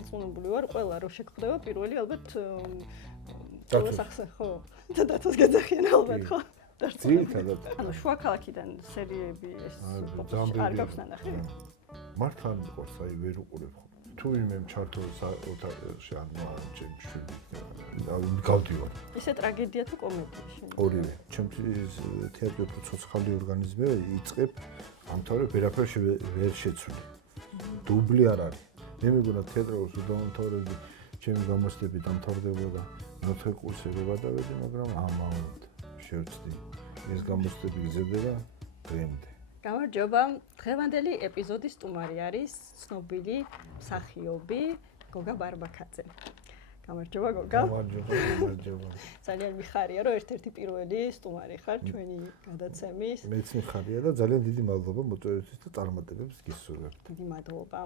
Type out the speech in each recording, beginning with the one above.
დარწმუნებული ვარ, ყველა რო შეგხვდება პირველი ალბათ ყველა სახსე ხო. და დათოს გაძახიან ალბათ ხო. ძირითადად. ანუ შუა ქალაქიდან სერიები ეს არ გაქვს ნანახი. მართლა არ მიყვარს, აი ვერ უყურებ ხო. თუ ვინმე ჩართო ოთახში ან გავდივარ. ისე ტრაგედია თუ კომედია? ორივე. ჩემთვის თეატრი უფრო ცოცხალი ორგანიზმია, იწყებ ამთავრებ ვერაფერში ვერ შეცვლი. დუბლი არ არის. მე მეგონა თეატრალს უდამთავრები, ჩემი გამოცდები დამთავრდებოდა 4 კურსი რო გადავედი, მაგრამ ამაოდ შევწდი. ეს გამოცდები გზებდება დღემდე. გამარჯობა. დღევანდელი ეპიზოდის სტუმარი არის ცნობილი მსახიობი გოგა ბარბაქაძე. გამარჯობა გოგა. გამარჯობა. ძალიან მიხარია რომ ერთ-ერთი პირველი სტუმარი ხარ ჩვენი გადაცემის. მეც მიხარია და ძალიან დიდი მადლობა მოწვევისთვის და წარმატებებს გისურვებთ. დიდი მადლობა.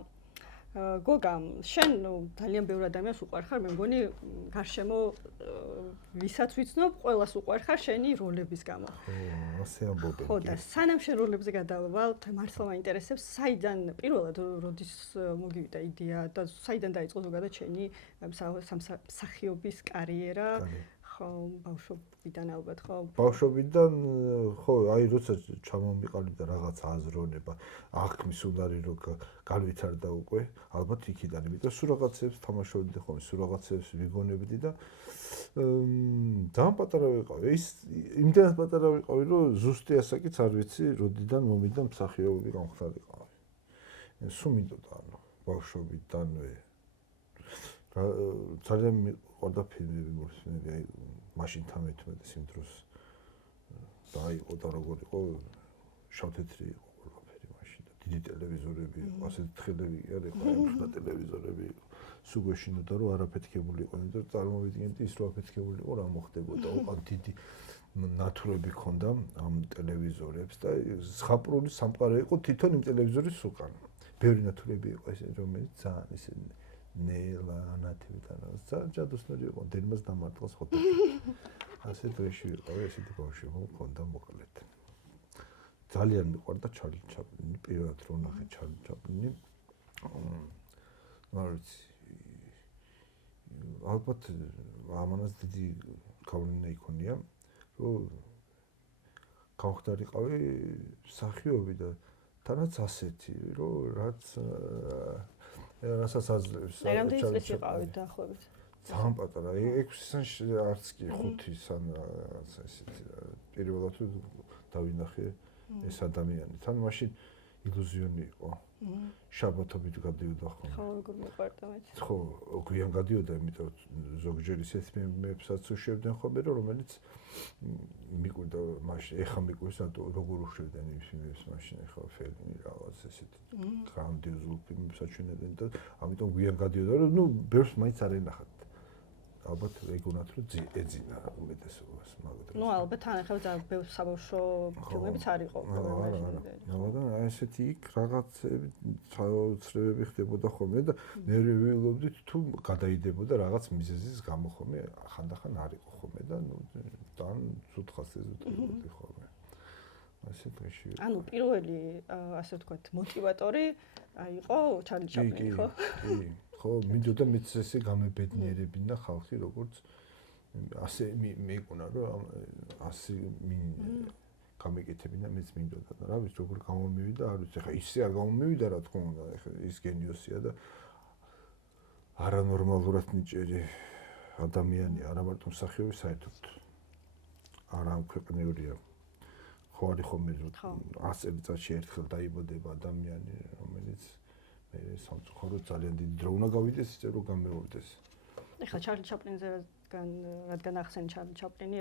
გოგა, შენ ძალიან ბევრი ადამიანს უყვარხარ, მე მგონი გარშემო ვისაც ვიცნობ, ყველას უყვარხარ შენი როლების გამო. ასე ამბობენ. ხო და სანამ შენ როლებზე გადავალ, მართლა მაინტერესებს, საიდან პირველად როდის მოგივიდა იდეა და საიდან დაიწყო ზოგადად შენი მსახიობის კარიერა? ხო, ბავშვობიდან ალბათ ხო? ბავშვობიდან ხო, აი როცა ჩამომიყალიბდა რაღაც აზროვნება, აღქმის უნარი რო განვითარდა უკვე, ალბათ იქიდან, იმიტომ სულ რაღაცებს თამაშობდი ხოლმე, სულ რაღაცებს ვიგონებდი და ძალიან პატარა ვიყავი. ის იმდენად პატარა ვიყავი, რომ ზუსტი ასაკიც არ ვიცი, როდიდან მომიდა მსახიობი გამხდარიყავი. სულ მინდოდა ანუ ბავშვობიდანვე. ძალიან მიყვარდა ფილმები მოსმენები, აი მაშინ 13 იმ დროს დაიყო და როგორ იყო შავ-თეთრი იყო ყველაფერი მაშინ და დიდი ტელევიზორები იყო, ასეთი თხილები არ იყო, აი ტელევიზორები იყო. სულ გვეშინოდა რომ არაფეთქებული იყო, იმიტომ რომ წარმოვიდგენდი ის რო აფეთქებული იყო რა მოხდებოდა, უყან დიდი ნათურები ქონდა ამ ტელევიზორებს და ზღაპრული სამყარო იყო თვითონ იმ ტელევიზორის უკან. ბევრი ნათურები იყო ესე რომელიც ძალიან ისე ნელა ანათებიდან ძალიან ჯადოსნური იყო, დერმას დამარტყას ხოთა. ასე დღეში ვიყავი, ესეთი ბავშვი მქონდა მოკლედ. ძალიან მიყვარდა ჩარლი ჩაპლინი, პირველად რო ნახე ჩარლი ჩაპლინი. მარიცი ალბათ ამანაც დიდი გავლენა იქონია, რომ გავხდარიყავი მსახიობი და თანაც ასეთი, რომ რაც რასაც აძლევს. რამდენი წლის იყავით დაახლოებით? ძალიან პატარა, 6-იან არც კი 5-იან რაღაც ესეთი. პირველად დავინახე ეს ადამიანი. თან მაშინ ილუზიონი იყო. შაბათობით გადიოდა ხოლმე. ხო, როგორ მიყვარდა მეც. ხო, გვიან გადიოდა, იმიტომ ზოგჯერ ისეთ ფილმებსაც უშვებდნენ ხოლმე, რომელიც მიკვირდა მაშინ, ეხა მიკვირს როგორ უშვებდნენ იმ ფილმებს მაშინ, ეხა ფელინი რაღაც ესეთი გრანდიოზულ ფილმებს აჩვენებდნენ და ამიტომ გვიან გადიოდა, რომ ნუ ბევრს მაინც არ ენახათ. ალბათ ეგონათ რომ ეძინა უმეტესობას მაგდროს. ნუ ალბათ თან ახლა ძალიან ბევრი საბავშვო ფილმებიც არ იყო პრობლემა. და ესეთი იქ რაღაცები ჩაოცრებები ხდებოდა ხოლმე და მე ვიმეორებდით თუ გადაიდებოდა რაღაც მიზეზის გამო ხოლმე, ხანდახან არ იყო ხოლმე და ნუ თან ცუთხას ეზოდებოდი ხოლმე. ასე დღეში. ანუ პირველი ასე ვთქვათ მოტივატორი იყო ჩარლი ჩაპლინი, ხო? კი. ხო, მინდოდა მეც ესე გამებედნიერებინა ხალხი, როგორც ასე მეიკუნა, რომ ასე გამეკეთებინა მეც მინდოდა და რა ვიცი, როგორ გამომივიდა, არ ვიცი, ხა ისე არ გამომივიდა, რა თქმა უნდა, ხა ის გენიოსია და არანორმალურად ნიჭიერი ადამიანია, არა მარტო მსახიობი, საერთოდ არა ქვეყნიურია. ხო არის ხოლმე 100 წელიწადში ერთხელ დაიბოდება ადამიანი, რომელიც სამწუხაროდ ძალიან დიდი დრო უნდა გავიდეს, ისე რომ გამეორდეს. ეხლა ჩარლი ჩაპლინზე რადგან ახსენე ჩარლი ჩაპლინი,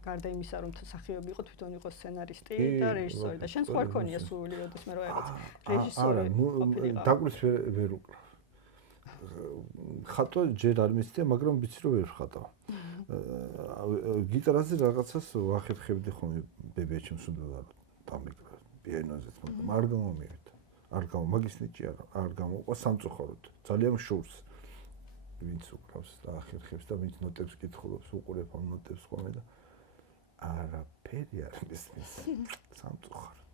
გარდა იმისა, რომ მსახიობი იყო, თვითონ იყო სცენარისტი და რეჟისორი და შენ სხვა რქონია სული, როდეს მე რაღაც რეჟისორი ყოფილიყავ. დაკვრის ვერ უკრავ. ხატვა ჯერ არ მისცია, მაგრამ ვიცი რომ ვერ ვხატავ. გიტარაზე რაღაცას ვახერხებდი ხოლმე ბებიაჩემს უნდა დამეკრა პიანოზე, მაგრამ არ გამომივიდა. არ მაგის ნიჭი არ გამოყვა სამწუხაროდ. ძალიან შორს ვინც უკრავს და ახერხებს და ვინც ნოტებს კითხულობს, უყურებ ამ ნოტებს ხოლმე და არაფერი არ მისმის სამწუხაროდ.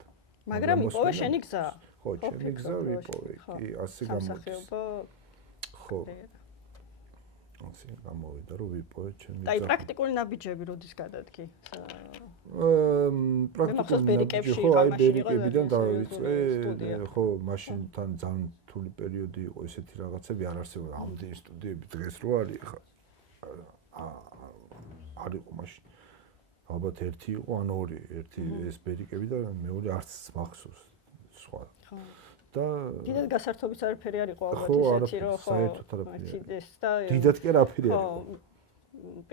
მაგრამ იპოვე შენი გზა. ხო, ჩემი გზა ვიპოვე. კი, ასე გამოდის. ხო. ასე გამოვიდა რომ ვიპოვე ჩემი და აი პრაქტიკული ნაბიჯები როდის გადადგი? პრაქტიკული ნაბიჯები ხო აი ბერიკებიდან დავიწყე ხო მაშინ თან ძალიან რთული პერიოდი იყო ესეთი რაღაცები არ არსებობდა ამდენი სტუდიები დღეს რო არის ხა არ იყო მაშინ ალბათ ერთი იყო ან ორი ერთი ეს ბერიკები და მეორე არც მახსოვს სხვა ხო და დიდად გასართობიც არაფერი არ იყო ალბათ ესეთი რომ ხო ეს და დიდად კი არაფერი არ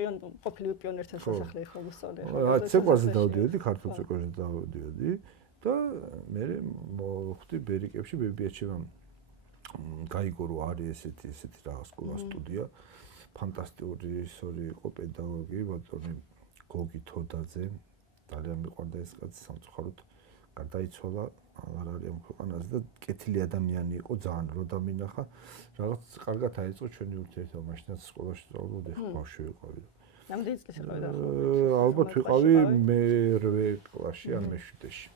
იყო ყოფილი პიონერთა სასახლე ხო გასწავლე ხო ცეკვაზე დავდიოდი ქართულ ცეკვაზე დავდიოდი და მე მოხდი ბერიკებში ბებიაჩი რომ გაიგო რომ არის ესეთი რაღაც სკოლა სტუდია ფანტასტიკური რეჟისორი იყო პედაგოგი ბატონი გოგი თოდაძე ძალიან მიყვარდა ეს კაცი სამწუხაროდ გარდაიცვალა არ არის ამ ქვეყანაზე და კეთილი ადამიანი იყო ძალიან რო დამინახა რაღაც კარგად აიწყო ჩვენი ურთიერთობა მაშინაც სკოლაში სწავლობდი ხო ბავშვი ვიყავი რამდენი წლის იყავი და ალბათ ვიყავი მე-8 კლასში ან მე-7-ში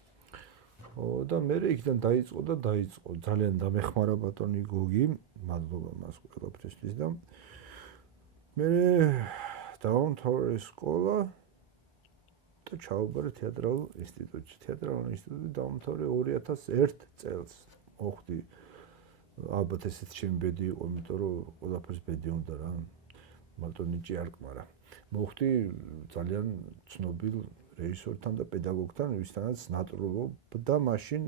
ხო და მე იქიდან დაიწყო ძალიან დამეხმარა ბატონი გოგი მადლობა მას ყველაფრისთვის და მე დავამთავრე სკოლა და ჩავაბარე თეატრალურ ინსტიტუტში. თეატრალურ ინსტიტუტში დავამთავრე 2001 წელს. მოხდი ალბათ ესეც ჩემი ბედი იყო, იმიტომ რომ ყველაფერს ბედი უნდა რა. მარტო ნიჭი არ კმარა. მოხდი ძალიან ცნობილ რეჟისორთან და პედაგოგთან, ვისთანაც ნატრულობ და მაშინ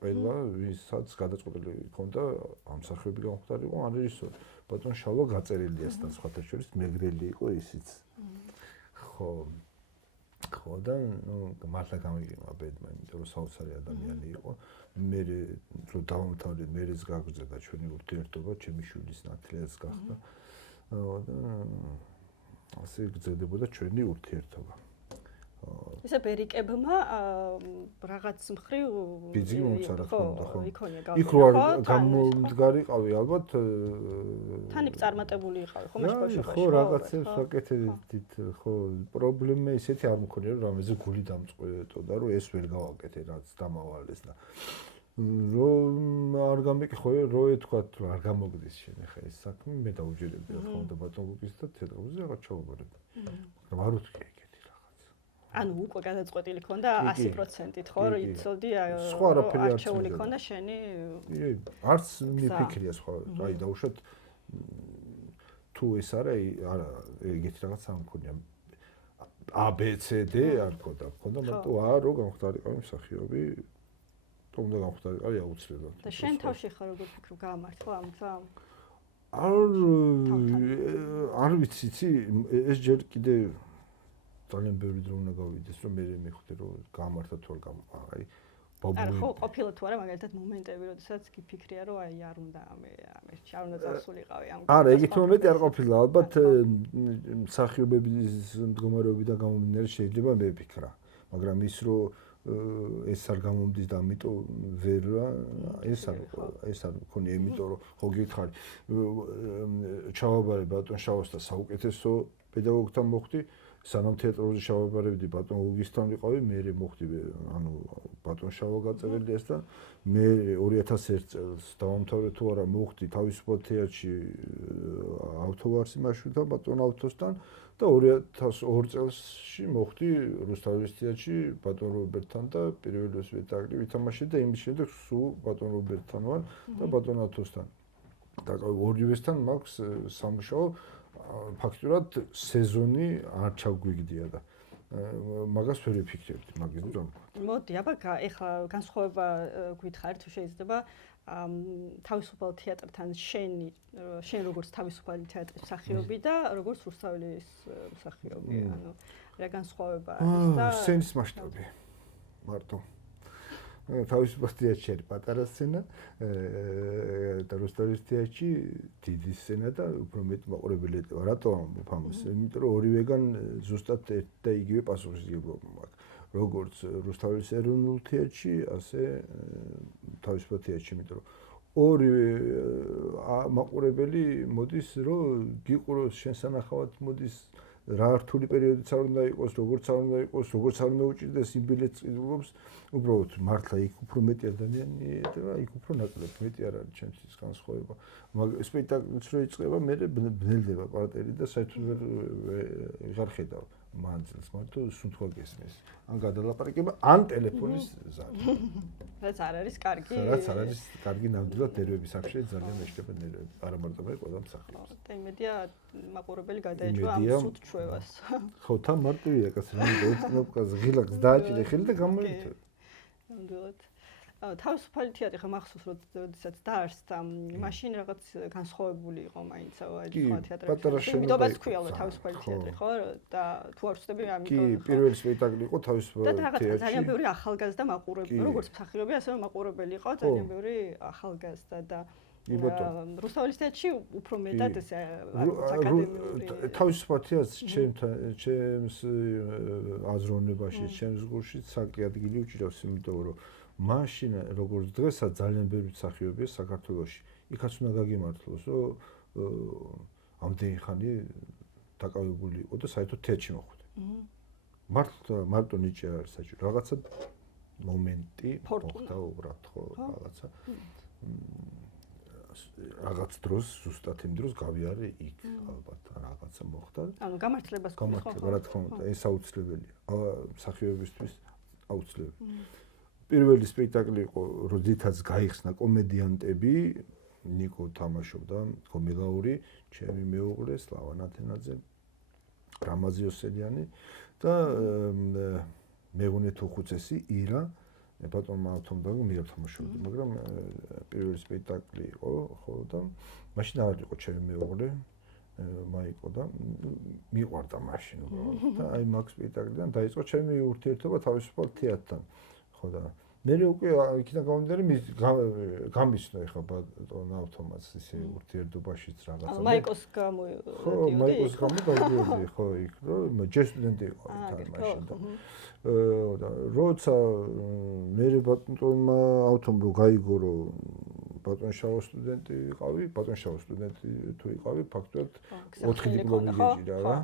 ყველა ვისაც გადაწყვეტილი ჰქონდა ამსახურები გამختارიყო ან რეჟისორი. ბატონ შალვა გაწერილიასთან სხვათა შორის მეგრელი იყო ისიც. ხო ხო და მართლა გამიგება ბედმა, იმიტომ რომ საოცარი ადამიანი იყო. მე რომ დავამთავრე, მერეც გაგრძელდა ჩვენი ურთიერთობა, ჩემი შვილის ნათლიაც გახდა. და ასე გრძელდებოდა ჩვენი ურთიერთობა. ესე ბერიკებმა რაღაც მხრივ ბიძგი მომცარა ხო და ხო. იქ რო არ გამომდგარიყავი ალბათ თან იქ წარმატებული იყავი ხო მაშინ ბავშვობაში ხო რაღაცებს ვაკეთებდით ხო პრობლემა ისეთი არ მქონია რომ რამეზე გული დამწყვეტო და რომ ეს ვერ გავაკეთე რაც დამავალეს და რომ არ გამეკითხო რო ეთქვათ რომ არ გამოგდის შენ ხა ეს საქმე მე დაუჯერებდი რა თქმა უნდა ბატონ გუგის და თეატრზე რაღაც ჩავაბარებ მაგრამ არ ვთქვი ანუ უკვე გადაწყვეტილი ქონდა 100%-ით ხო რომ იცოდი სხვა არაფერი არ არჩეული ქონდა შენი არც მიფიქრია სხვა აი დაუშვათ თუ ეს არა ეგეთი რაღაც არ მქონია A B C D არ ქონდა მარტო A რო გამختارიყავი მსახიობი თუნდა გამختارიყავი აუცილებლად და შენ თავში ხარ როგორ ფიქრობ გაამართლა ამ თამ არ ვიცი ეს ჯერ კიდე ძალიან ბევრი დრო უნდა გავიდეს რომ მე მეხუთე რომ გამართა თუ არ აი არა ხო ყოფილა თუ არა მაგალითად მომენტები როდესაც გიფიქრია რომ აი არ უნდა მე არ უნდა წასულიყავი ამ არა ეგეთი მომენტი არ ყოფილა ალბათ მსახიობების მდგომარეობიდან გამომდინარე შეიძლება მე ვფიქრა მაგრამ ის რომ ეს არ გამომდის და ამიტომ ვერ ეს არ მქონია იმიტომ რომ ხო გითხარი ჩავაბარე ბატონ შავას და საუკეთესო პედაგოგთან მოხდი სანამ თეატრზე შევაბარებდი ბატონ გუგისთან ვიყავი, მე მოხდი ანუ ბატონ შავა გაწერილიასთან, მე 2001 წელს დავამთავრე თუ არა მოხდი თავისუფალ თეატრში ავთოვარსი მაშვილთან ბატონ ავთოსთან და 2002 წელსში მოხდი რუსთავის თეატრში ბატონ რობერტთან და პირველი სპექტაკლი ვითამაშე და იმის შემდეგ სულ ბატონ რობერტთან ვარ და ბატონ ავთოსთან. და ორივესთან მაქვს სამუშაო ფაქტურად სეზონი არ ჩავგვიგდია და მაგას ვერ ვიფიქრებდი მაგის რომ მოდი აბა ეხლა განსხვავება გითხარ თუ შეიძლება თავისუფალ თეატრთან შენ როგორც თავისუფალი თეატრის მსახიობი და როგორც რუსთაველის მსახიობი ანუ რა განსხვავება არის და სცენის მასშტაბი მარტო თავისუფალ თეატრში არის პატარა სცენა და რუსთაველის თეატრში დიდი სცენა და უფრო მეტ მაყურებელი ეტევა. რატო ამბობ ამას? იმიტომ რომ ორივეგან ზუსტად ერთ და იგივე პასუხისმგებლობა მაქვს. როგორც რუსთაველის ეროვნულ თეატრში, ასე თავისუფალ თეატრში, იმიტომ რომ ორივე მაყურებელი მოდის რომ გიყუროს შენ სანახავად მოდის რა რთული პერიოდიც არ უნდა იყოს, როგორც არ უნდა იყოს, როგორც არ უნდა უჭირდეს იმ ბილეთს ყიდულობს, უბრალოდ მართლა იქ უფრო მეტი ადამიანი და იქ უფრო ნაკლებ მეტი არ არის ჩემთვის განსხვავება. მაგრამ სპექტაკლიც რო იწყება, მე ბნელდება პარტერი და საერთოდ ვეღარ ხედავ მანძილს, მაგრამ სუნთქვა გესმის. ან გადალაპარაკება, ან ტელეფონის ზარი. რაც არ არის კარგი. რაც არ არის კარგი ნამდვილად ნერვების აქში ძალიან ეშლება ნერვები. არა მარტო მე ყველა მსახიობს. და იმედია მაყურებელი გადაეჭვა ამ სულ ჩვევას. ხო, თან მარტივია კაცი, რამე კნოპკაზე ღილაკს დააჭირე ხელი და გამოიწვევ. ნამდვილად. თავისუფალი თეატრი ხა მახსოვს როდესაც დაარსდა, მაშინ რაღაც განსხვავებული იყო მაინც სხვა თეატრებში. იმიტომაც ქვია თავისუფალი თეატრი, ხო? და თუ არ ვცდები ამიტომ. კი, პირველი სპექტაკლი იყო თავისუფალი თეატრი. და რაღაც ძალიან ბევრი ახალგაზრდა მაყურებელი, როგორც მსახიობი, ასევე მაყურებელი იყო, ძალიან ბევრი ახალგაზრდა და რუსთაველის თეატრში უფრო მეტად ეს აკადემიური თავისუფალი თეატრს ჩემს აზროვნებაში, ჩემს გულში საკი ადგილი უჭირავს, იმიტომ რომ მაშინ როგორც დღესაც ძალიან ბევრი მსახიობია საქართველოში. იქაც უნდა გაგიმართლოს, რომ ამდენი ხანი დაკავებული იყო და საერთოდ თეატრში მოხვდა. მარტო ნიჭი არ არის საჭირო. რაღაცა მომენტი მოხდა უბრალოდ ხო რაღაცა. რაღაც დროს ზუსტად იმ დროს გავიარე იქ ალბათ რაღაცა მოხდა. ანუ გამართლებას გქონდა ხო? რა თქმა უნდა, ეს აუცილებელია. მსახიობისთვის აუცილებელი. პირველი სპექტაკლი იყო, როდესაც გაიხსნა კომედიანტები, ნიკო თამაშობდა, კომილაური, ჩემი მეუღლე სლავან ათენაძე, რამაზი ოსელიანი და მეღუნე თუხუცესი ირა, ბატონმა ავთომბაგო მე ვთამაშობდი, მაგრამ პირველი სპექტაკლი იყო, ხო და მაშინ არ იყო ჩემი მეუღლე მაიკო და მიყვარდა მაშინ უბრალოდ და აი მაგ სპექტაკლიდან დაიწყო ჩემი ურთიერთობა თავისუფალ თეატრთან. ხო და მე უკვე იქიდან გამომდინარე გამისნო ეხა ბატონ ავთომაც ისე ურთიერთობაშიც რაღაცა. მაიკოს გამო ხო, მაიკოს გამო დავდიოდი ხო იქ რომ ჯერ სტუდენტი იყო თან მაშინ და როცა მე ბატონმა ავთომ რო გაიგო რომ ბატონ შავა სტუდენტი ვიყავი, ბატონ შავა სტუდენტი თუ იყავი, ფაქტობრივად 4 დიპლომი გეჭირა რა.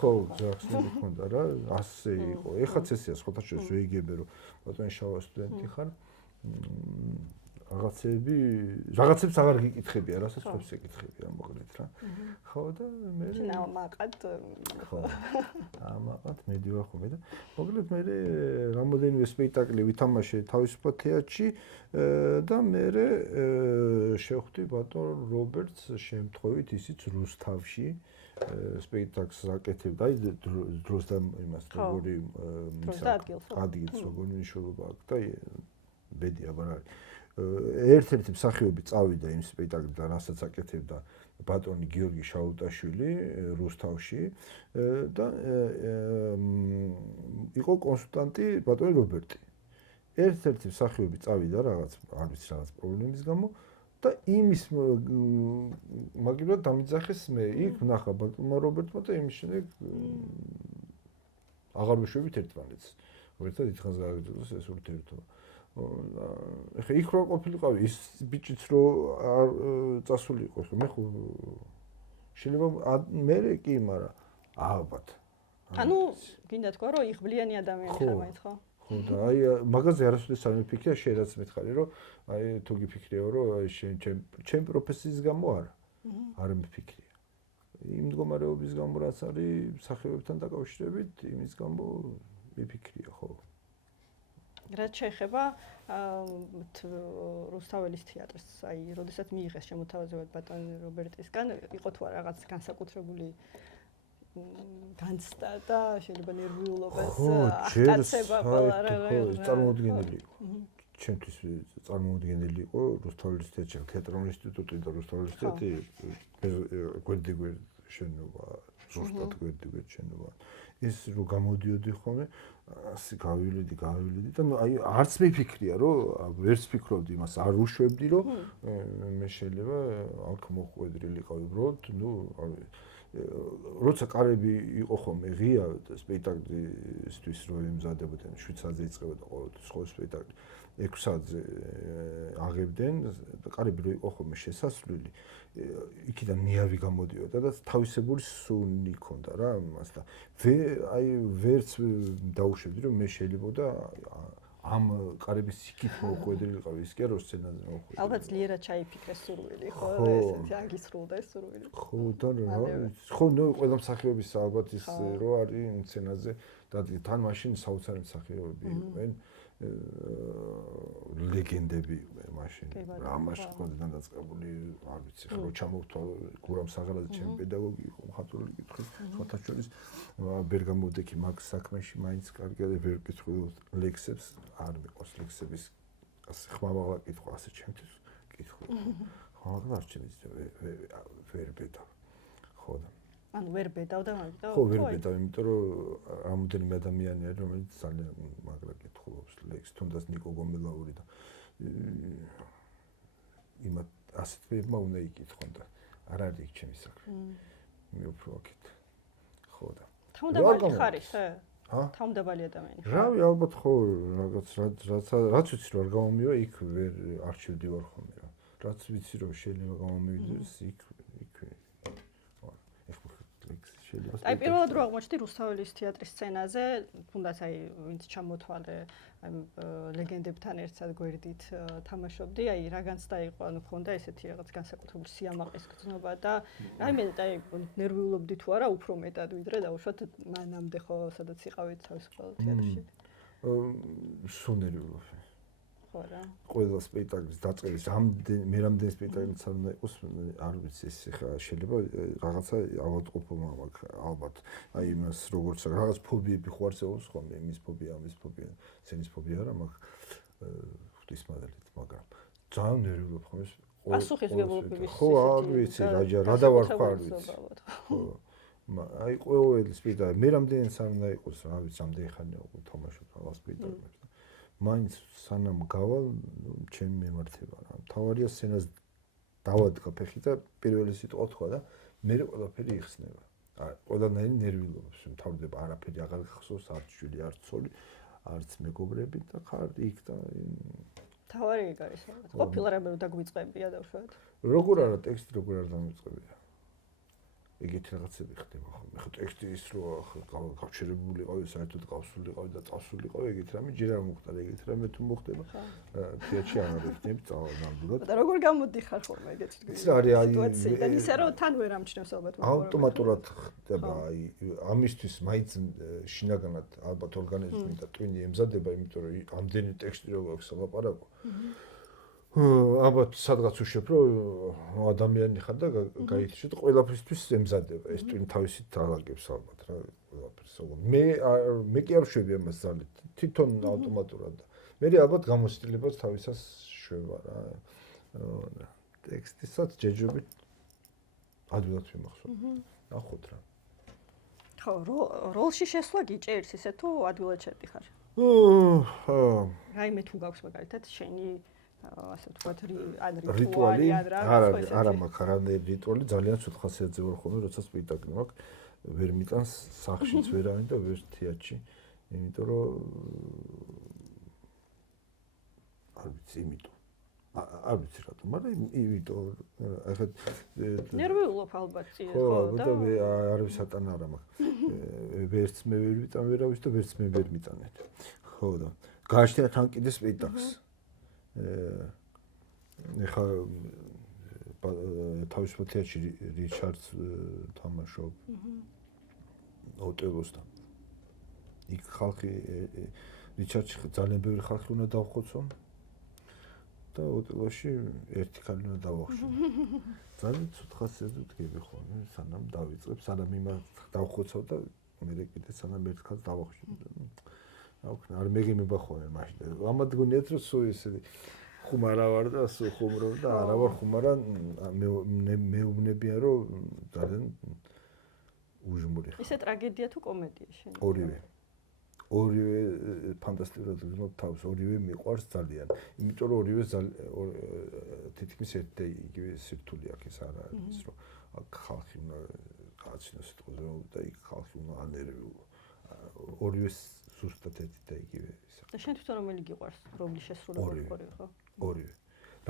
ხო, ზახსნილი ქონდა რა, ასე იყო. ეხაც ესეა, სხვათა შორის ვეიგებე რომ ბატონ შავა სტუდენტი ხარ. რაღაცებს აღარ გიკითხებია, რასაც ხებს ეკითხებია მოკლედ რა. ხო და მე ამაყად ხო. ამაყად მედივა ხოლმე და მოკლედ მე რამოდენიმე სპექტაკლი ვითამაშე თავისუფალ თეატრში და მე შევხვდი ბატონ რობერტს შემთხვევით ისიც რუსთავში სპექტაკლს აკეთებდა, დროს და იმას როგორი ადგილს როგორი მნიშვნელობა აქვს და ბედი აბარ არის. ერთ-ერთი მსახიობი წავიდა იმ სპექტაკლიდან, რასაც აკეთებდა ბატონი გიორგი შაუტაშვილი რუსთავში და იყო კონსულტანტი ბატონი რობერტი. ერთ-ერთი მსახიობი წავიდა რაღაც არ ვიცი რაღაც პრობლემის გამო და იმის მაგივრად დამიძახეს მე. იქ ვნახა ბატონმა რობერტმა და იმის შემდეგ აღარ ვიშვებით ერთმანეთს. ერთად დიდხანს გააგრძელოს ეს ურთიერთობა. ეხა იქ რო ყოფილიყავი ის ბიჭიც რო არ წასული იყო ხო მე ხო შეიძლება მე კი მაგრამ ალბათ ანუ გინდა თქვა რომ იღბლიანი ადამიანი ხარ მაინც ხო ხო და აი მაგაზე არასოდეს არ მიფიქრია შენ რაც მითხარი რომ აი თუ გიფიქრიო რომ აი ჩემ პროფესიის გამო არ მიფიქრია იმ მდგომარეობის გამო რაც არის მსახიობებთან დაკავშირებით იმის გამო მიფიქრია ხო რაც შეეხება რუსთაველის თეატრს, აი, როდესაც მიიღეს შემოთავაზებად ბატონ რობერტისგან, იყო თუ არა რაღაც განსაკუთრებული განცდა და შეიძლება ნერვიულობას აკაცება ყველა რა. ხო, წარმოუდგენელი იყო. ჩემთვის წარმოუდგენელი იყო რუსთაველის თეატრში, თეატრალური ინსტიტუტი და რუსთაველის თეატრი გვერდიგვერდ შენობა, ზუსტად გვერდიგვერდ შენობა. ის რო გამოდიოდი ხოლმე ასე გავივლედი და აი არც მიფიქრია რომ ვერც ფიქრობდი იმას არ უშვებდი რომ მე შეიძლება აქ მოხვედრილიყავი უბრალოდ როცა კარები იყო ხოლმე ღია სპექტაკლისთვის რომ ემზადებოდნენ 7 საათზე იწყებოდა ყოველთვის სხვა სპექტაკლი 6 საათზე აღებდნენ და კარები რო იყო ხოლმე შესასვლელი იქიდან ნიავი გამოდიოდა და თავისებური სუნი ქონდა რა მას და ვერც დაუშვებდი რომ მე შეიძლება ამ კარების იქით მოხვედრილიყავ ის კი რომ სცენაზე მოხვედრილიყავ ალბათ ძლიერად ჩაიფიქრეს სურვილი ხო ესეთი აგისრულდა ეს სურვილი ხო და ხო ნუ ყველა მსახიობის ალბათ ის რო არის სცენაზე და თან მაშინ საოცარი მსახიობები იყვნენ ლეგენდები იყვნენ მაშინ რამაში ხონდა დაწყებული არ ვიცი ხო ჩამოვთვალ გურამ საღალაძე ჩემი პედაგოგი იყო მხატვრული კითხვის სხვათა შორის ბერგამოდექი მაგ საქმეში მაინც კარგად ვერ კითხულობ ლექსებს არ მიყვარს ლექსების ასე ხმამაღლა კითხვა ასე ჩემთვის კითხვა ხმამაღლა არ ჩემს ვერ ბედავ ხო და ანუ ვერ ბედავ და მაგიტო ხო ვერ ბედავ იმიტომ რომ რამოდენიმე ადამიანი არის რომელიც ძალიან მაგრა კითხულობს ლექს თუნდაც ნიკო გომელაური და იმათ ასეთ პირმა უნდა იკითხონ და არ არის იქ ჩემი საქმე მე უფრო აქეთ ხო და თავმდაბალი ხარი ხე თავმდაბალი ადამიანი რავი ალბათ ხო რაც ვიცი რომ არ გამომივა იქ ვერ არჩევდი ვარ ხოლმე რა რაც ვიცი რომ შეიძლება გამომივიდეს იქ აი პირველად რო აღმოჩნდი რუსთაველის თეატრის სცენაზე, თუნდაც აი ვინც ჩამოთვალე ლეგენდებთან ერთად გვერდით თამაშობდი, აი რა განცდა იყო, ანუ ქონდა ესეთი რაღაც განსაკუთრებული სიამაყის გრძნობა და აი მე აი ნერვიულობდი თუ არა უფრო მეტად ვიდრე დაუშვათ მანამდე ხო სადაც იყავით თავისუფალ თეატრში. სუნერვიულობ. ხო რა. ყველა სპექტაკლის დაწყების მე რამდენი სპექტაკლიც არ უნდა იყოს, არ ვიცი ეს ხა შეიძლება რაღაცა ავადმყოფობა მაქვს ალბათ. აი იმას როგორც რაღაც ფობიები ხო არსებობს ხოლმე, იმის ფობია, ამის ფობია, სცენის ფობია არა მაქვს ღვთისმადლით, მაგრამ ძალიან ნერვიულობ ხოლმე. პასუხისმგებლობის ხო არ ვიცი რა დავარქვა არ ვიცი. ხო აი ყოველი სპექტაკლი მე რამდენიც არ უნდა იყოს, რა ვიცი, ამდენი ხანია უკვე თამაშობ რაღაც სპექტაკლებს. მაინც სანამ გავალ ჩემი მემართება რა. თავარია სცენას დავადგა ფეხი და პირველი სიტყვა თქვა და მე ყველაფერი იხსნება. ყველანაირი ნერვიულობს, მთავრდება არაფერი აღარ გახსოვს, არც შვილი, არც ცოლი, არც მეგობრები და ხარ იქ და თავარი ეგ არის ალბათ. ყოფილა რამე დაგვიწყებია დავშვათ. როგორ არა ტექსტი როგორ არ დამიწყებია. ეგეთი რაღაცები ხდება ხოლმე. ხო ტექსტი ის რო გავჩერებული ყავი, საერთოდ გავსულიყავი და წავსულიყავი, ეგეთი რამე ჯერ არ მოხდა, ეგეთი რამე თუ მოხდება. თეატრში არ ვიხდები ნამდვილად. და როგორ გამოდიხარ ხოლმე ეგეთი სიტუაცია? ისე რომ თან ვერ ამჩნევს ალბათ. ავტომატურად ხდება, აი ამისთვის მაინც შინაგანად ალბათ ორგანიზმი და ტვინი ემზადება, იმიტომ რომ ამდენი ტექსტი რო გაქვს სალაპარაკო. ალბათ სადღაც უშვებ რომ ადამიანი ხარ და გაიჩნდა ყველაფრისთვის ემზადება ეს ტვინი თავისით აღაგებს ალბათ რა ყველაფერს მე კი არ შვები ამას ძალით თვითონ ავტომატურად და მე ალბათ გამოცდილებას თავისას შვება რა ტექსტისაც ჯეჯობით ადვილად ვიმახსოვს ნახოთ რა ხო როლში შესვლა გიჭერს ისე თუ ადვილად შედიხარ რაიმე თუ გაქვს მაგალითად შენი ასე ვთქვათ, ან რიტუალი არა მაქვს არანაირი რიტუალი, ძალიან ცუდ ხასიათზე ვარ ხოლმე, როცა სპექტაკლი მაქვს, ვერ მიტანს სახლშიც ვერავინ და ვერ თეატრში, იმიტომ რომ არ ვიცი, იმიტომ. არ ვიცი რატომ, მაგრამ იმიტომ ახლა ნერვიულობ ალბათ წიე ხო და არის სატანა არა მაქვს. ვერც მე ვერ ვიტან ვერავის და ვერც მე ვერ მიტანეთ. ხო და გააჩნია თან კიდე სპექტაკლს. ეხა თავისუფალ თეატრში რიჩარდს თამაშობ ოტელოსთან. იქ ხალხი რიჩარდში ძალიან ბევრი ხალხი უნდა დავხოცო და ოტელოში ერთი ქალი უნდა დავახშო. ძალიან ცუდ ხასიათზე ვდგები ხოლმე, სანამ დავიწყებ, სანამ იმას დავხოცავ და მე კიდე სანამ ერთ ქალს დავახშო. არ მეგიმება ხოლმე მაშინ. ამათ გონიათ რომ სულ ისე ხუმარა ვარ და სულ ხუმრობ და არა ვარ ხუმარა მეუბნებიან რომ ძალიან უჟმური ხარ. ისე ტრაგედია თუ კომედია შენ? ორივე. ორივე ფანტასტიკურად გრძნობ თავს, ორივე მიყვარს ძალიან. იმიტომ რომ ორივე თითქმის ერთ და იგივე სირთულე აქვს, ეს არ არის რომ აქ ხალხი უნდა გააცნოს სიტყვაზე და იქ ხალხი უნდა ანერვიულო. ორივე ზუსტად ერთი და იგივე ისა. და შენ თვითონ რომელი გიყვარს, რომლის შესრულება გქონი ხო? ორივე.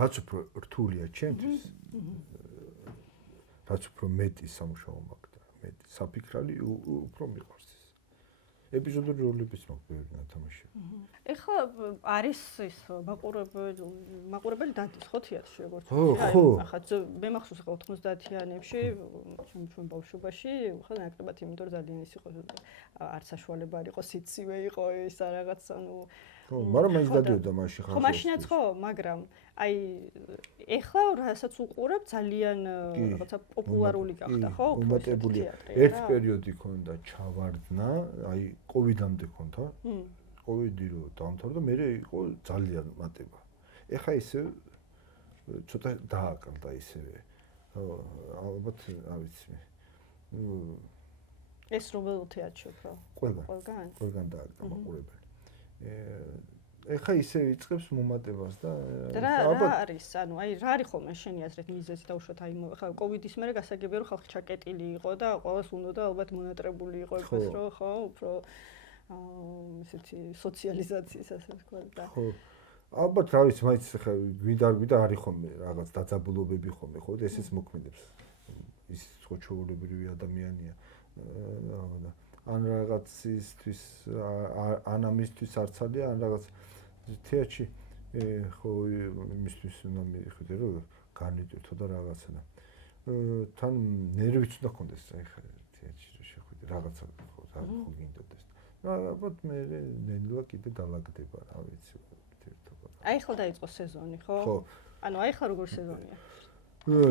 რაც უფრო რთულია ჩემთვის, რაც უფრო მეტი სამუშაო მაქვს და მეტი საფიქრალი უფრო მიყვარს ის. ეპიზოდური როლებიც მაქვს ბევრი ნათამაში. ეხლა არის ის მაყურებელი დადის ხო თეატრში როგორც ხო. ახლა მე მახსოვს ახლა 90-იანებში ჩვენ ბავშვობაში ხო ნაკლებად იმიტომ რომ ძალიან ის იყო არ საშუალება არ იყო სიცივე იყო ის რაღაც ანუ ხო, მაგრამ მაინც დადიოდა მაშინ ხალხი. ხო მაშინაც ხო, მაგრამ აი ეხლა რასაც უყურებ ძალიან რაღაცა პოპულარული გახდა, ხო? უმატებული. ერთ პერიოდი ქონდა ჩავარდნა, აი კოვიდამდე ქონდა. კოვიდი რო დაამთავრდა, მე იყო ძალიან მატება. ეხლა ისე ცოტა დააკლდა ისევე. ალბათ არ ვიცი მე. ეს რომელ თეატრში უფრო? ყველგან დააკლდა მაყურებელი. ეხა ისე იწყებს მომატებას და ალბათ რა არის ანუ აი რა არის ხოლმე შენი აზრით მიზეზი დაუშვათ აი ხა კოვიდის მერე გასაგებია რომ ხალხი ჩაკეტილი იყო და ყოველს უნდა და ალბათ მონატრებული იყო ეს რომ ხო უფრო ისეთი სოციალიზაციის ასე ვთქვა და ხო ალბათ რა ვიცი მაინც ხა გვიდა არის ხოლმე რაღაც დაძაბულობები ხოლმე ხო და ესეც მოქმედებს ის ხო ჩვეულებრივი ადამიანია და ან რაღაცისთვის ან ამისთვის არც არის ან რაღაც თეატრში ხო იმისთვის უნდა მიხედე რომ განვიტვირთო და რაღაცა და თან ნერვიც უნდა გქონდეს აი ხა თეატრში რომ შეხვიდე რაღაცა ხო რა ხო გინდოდეს ალბათ მე ნენლა კიდე დალაგდება რა ვიცი თერთობა აი ხლა დაიწყო სეზონი ხო ხო ანუ აი ხლა როგორ სეზონია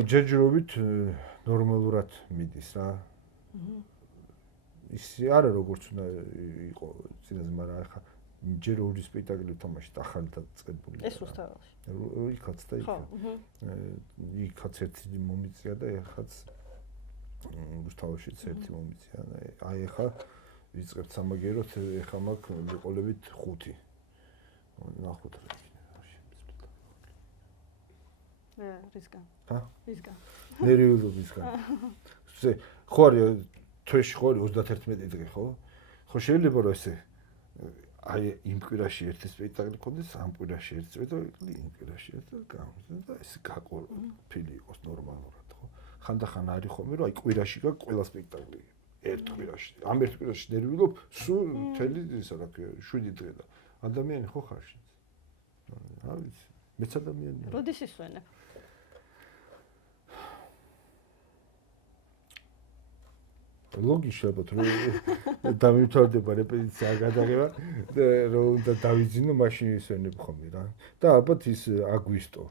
ჯერჯერობით ნორმალურად მიდის რა ის არა როგორც უნდა იყო წინაზე, მაგრამ ახლა ჯერ ორი სპექტაკლი თამაშით ახალი დაწყებული. ეს რუსთაველში. იქაც და იქაც. იქაც ერთი მომიწია და ეხაც რუსთაველშიც ერთი მომიწია. აი ახლა ვიწყებთ სამაგეროთ, ახლა მაქვს მიყოლებით 5. ნახოთ რა იქნება. რისგან? ჰა? რისგან? ნერვიულობისგან. ხო არის თვეში ხო 31 დღე ხო? ხო შეიძლება რომ ესე აი იმ კვირაში ერთი სპექტაკლი ქონდეს, ამ კვირაში ერთი სპექტაკლი, იმ კვირაში ერთი გამოსდეს და ეს გაყოფილი იყოს ნორმალურად ხო? ხანდახან არის ხოლმე რომ აი კვირაში გაქვს ყველა სპექტაკლი ერთ კვირაში. ამ ერთ კვირაში ნერვიულობ, სულ მთელი ისა რა ქვია 7 დღე და ადამიანი ხო ხარ შენ? რა ვიცი, მეც ადამიანია. როდის ისვენებ? ლოგიში ალბათ რომ დამივთავრდება რეპეტიცია გადაღება და რომ უნდა დავიძინო მაშინ ისვენებ ხოლმე რა და ალბათ ის აგვისტო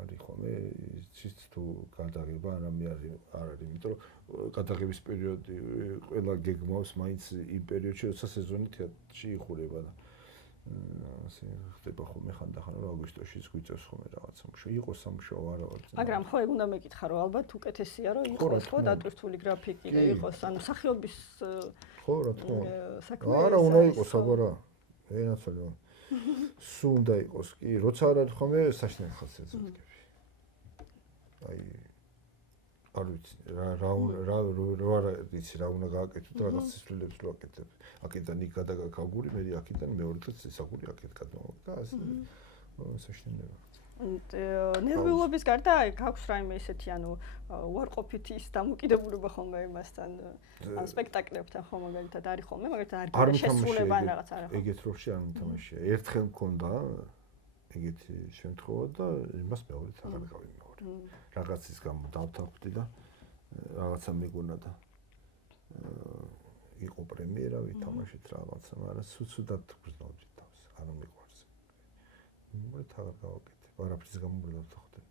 არის ხოლმე ის თუ გადაღება არამე არ არის იმიტომ რომ გადაღების პერიოდი ყველა გეგმავს მაინც იმ პერიოდში როცა სეზონი თეატრში იხურება და ასე ხდება ხოლმე ხანდახან რომ აგვისტოშიც გვიწევს ხოლმე რაღაცა მუშაობა იყოს სამუშაო არა ვარ მაგრამ ხო ეგ უნდა მეკითხა რომ ალბათ უკეთესია რომ იყოს ხო დატვირთული გრაფიკი და იყოს ანუ სახიობის ხო რა თქმა უნდა არა უნდა იყოს აბარა ენაცალო სულ უნდა იყოს კი როცა არ არის ხოლმე საშინელი ხასიათები აი არ ვიცი რა ვიცი რა უნდა გააკეთო და რაღაც სისულელებს რო აკეთებ აქედან იქ გადაგაკავგური მე აქედან მეორე დღეს ესაგური აქეთ გადმოვა და ასე საშინელება ნერვიულობის გარდა გაქვს რაიმე ისეთი ანუ უარყოფითი ის დამოკიდებულება ხოლმე იმასთან ამ სპექტაკლებთან ხო მაგალითად არის ხოლმე მაგალითად არის შესრულება ან რაღაც არა ეგეთ როლში არ მითამაშია ერთხელ მქონდა ეგეთი შემთხვევა და იმას მეორედ აღარ გავიმეორე რაღაცის გამო დავთანხმდი და რაღაცა მეგონა და იყო პრემიერა ვითამაშეთ რაღაცა მაგრამ სუცუდად გრძნობდი თავს არ მიყვარს მე თაღარ გავაკეთე არაფრის გამო ვერ დავთანხმდი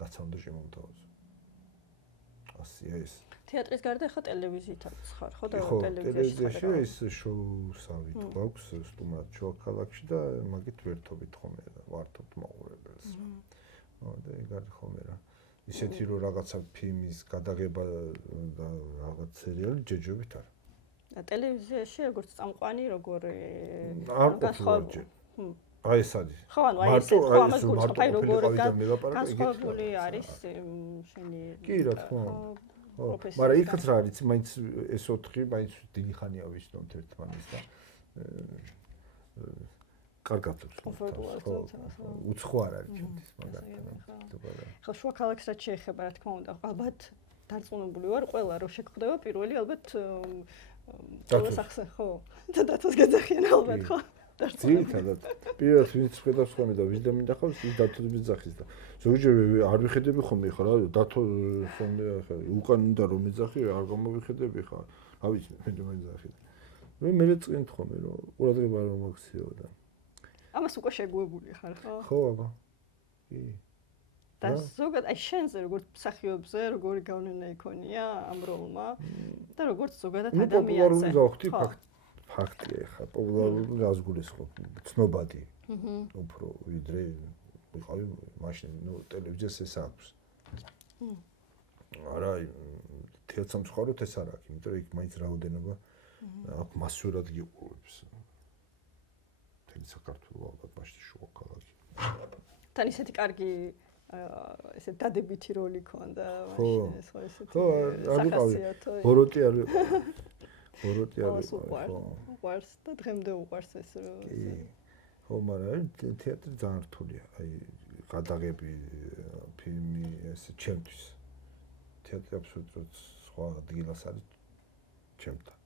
დაცამდე შემომთავაზო ასია ეს თეატრის გარდა ხა ტელევიზიითაც ხარ ხო და ტელევიზიაში ეს შოუსავით გვაქვს სტუმრად შოქალაქში და მაგით ვერთობით ხოლმე ვართობთ მაყურებელს და ეგ არის ხოლმე რა ისეთი რომ რაღაცა ფილმის გადაღება და რაღაც სერიალი ჯეჯობით არა ტელევიზიაში როგორც წამყვანი, როგორ არ ყოფილა. აი ეს არის. ხო, ანუ აი ეს ხო ამას გულისხმობ, აი როგორ განსხვავებული არის შენი კი რა თქმა უნდა. ხო, მაგრამ იქაც რა არის, მაინც ეს 4 მაინც დიდი ხანია ვისდომთ ერთმანეთს და კარგად უცხო არ არის ჩემთვის მაგათთან. ხო, შუა ქალაქს რაც შეეხება, რა თქმა უნდა, ალბათ დარწმუნებული ვარ, ყველა რო შეგხვდება, პირველი ალბათ ხო, და დათოს გაძახიან ალბათ, ხო? ძირითადად პირველად ვინც ხედავს ხოლმე და ვიზდა მინდა ხავს ის დათოს მიძახის და ზოგჯერ არ ვიხედები ხოლმე ხარ რა დათო ხოლმე ხარ უკან უნდა რომ მიძახი არ გამოვიხედები ხარ რა ვიცი მე მეძახი მე წინთ ხოლმე რომ ყურადღება რომ მოქციო და ამას უკვე შეგუებული ხარ ხო ხო აბა კი და ზოგადად აი შენზე როგორც მსახიობზე როგორი გავლენა იქონია ამ როლმა და როგორც ზოგადად ადამიანზე ფაქტია ხა პოპულარული რას გულისხმობ ცნობადი უფრო ვიდრე ვიყავი მაშინ ნუ ტელევიზიას ეს აქვს არა თეატრს მხაროთ ეს არ აქვს იმიტომ რომ იქ მაინც რაოდენობა აქ მასურად გიყურებს თელი საქართველოს ალბათ მაშინ შუა ქალაქი თან ისეთი კარგი ესე დადებითი როლი ქონდა მაშინ ეს ხო ესეთი ხო არ ვიყავი ბოროტი არ ბოროტი არ ვიყავი უყარს და დღემდე უყარს ეს ხო მაგრამ თეატრი ძალიან რთულია აი გადაღები ფილმი ეს ჩემთვის თეატრი აბსოლუტურად სხვა ადგილას არის ჩემთან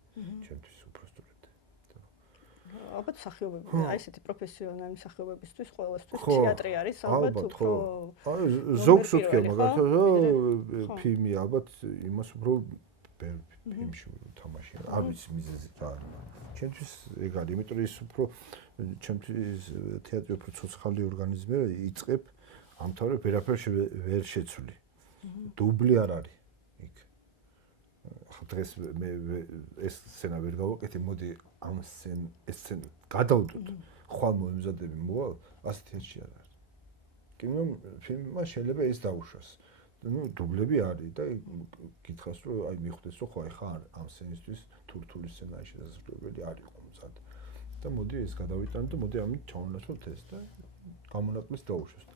ჩემთვის უფრო სწორედ ალბათ მსახიობები აი ესეთი პროფესიონალი მსახიობებისთვის ყველასთვის თეატრი არის ალბათ უფრო აი ზოგს ვთქვა მაგალითად ფილმი ალბათ იმას უფრო ფილმში თამაში არ ვიცი მიზეზი რა ჩემთვის ეგ არის იმიტომ რომ ის უფრო ჩემთვის თეატრი უფრო ცოცხალი ორგანიზმია იწყებ ამთავრე ვერაფერ ვერ შეცვლი დუბლი არ არის იქ ახლა დღეს მე ეს სცენა ვერ გავაკეთე მოდი ამ ეს სცენა გადავდოთ ხვალ მომზადები მოვალ ასე თეატრში არ არის კინო ფილმმა შეიძლება ეს დაუშვას ну დუბლები არის და გითხას რომ აი მიხვდეს რომ ხო ახლა ამ სცენისთვის თურთული სცენაა შესაძლებელი არ იყო მზად და მოდი ეს გადავიტანო და მოდი ამით ჩავნაცვლოთ ეს და გამონაკლისს დაუშვას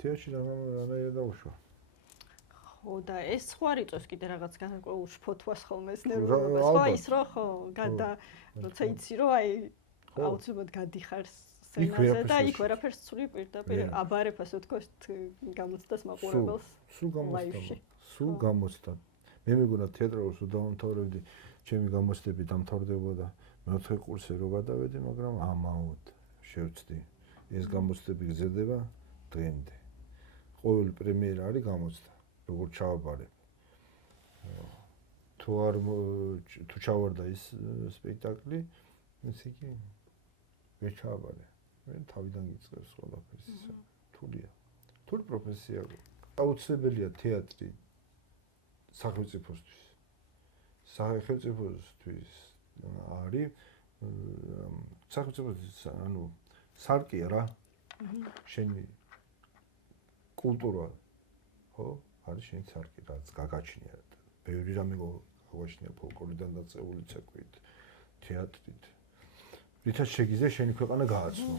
თეატრში რანაირად დაუშვა ხო და ეს სხვა რიწოს კიდე რაღაც განსაკუთრებულ შფოთვას ხოლმე ეს ნერვულობას ხო ის რო ხო გადა როცა იცი რომ აი აუცილებლად გადიხარ სცენაზე და იქ ვერაფერს ცვლი პირდაპირ აბარებ ასე ვთქვათ გამოცდას მაყურებელს სულ გამოცდა მე მეგონა თეატრალს დავამთავრებდი ჩემი გამოცდები დამთავრდებოდა მეოთხე კურსზე რო გადავედი მაგრამ ამაოდ შევწდი ეს გამოცდები გრძელდება დღემდე ყოველი პრემიერა არის გამოცდა როგორ ჩავაბარებ თუ ჩავარდა ის სპექტაკლი ესე იგი ვერ ჩავაბარებ მე თავიდან გიწყებს ყველაფერს ისა რთულია რთული პროფესია აუცილებელია თეატრი სახელმწიფოსთვის სახელმწიფოსთვის არის სახელმწიფოს ანუ სარკია რა შენი კულტურა ხო არის შენი სარკი რაც გაგაჩნია ბევრი რამე გაგაჩნია ფოლკლორიდან დაწყებული ცეკვით თეატრით რითაც შეგიძლია შენი ქვეყანა გააცნო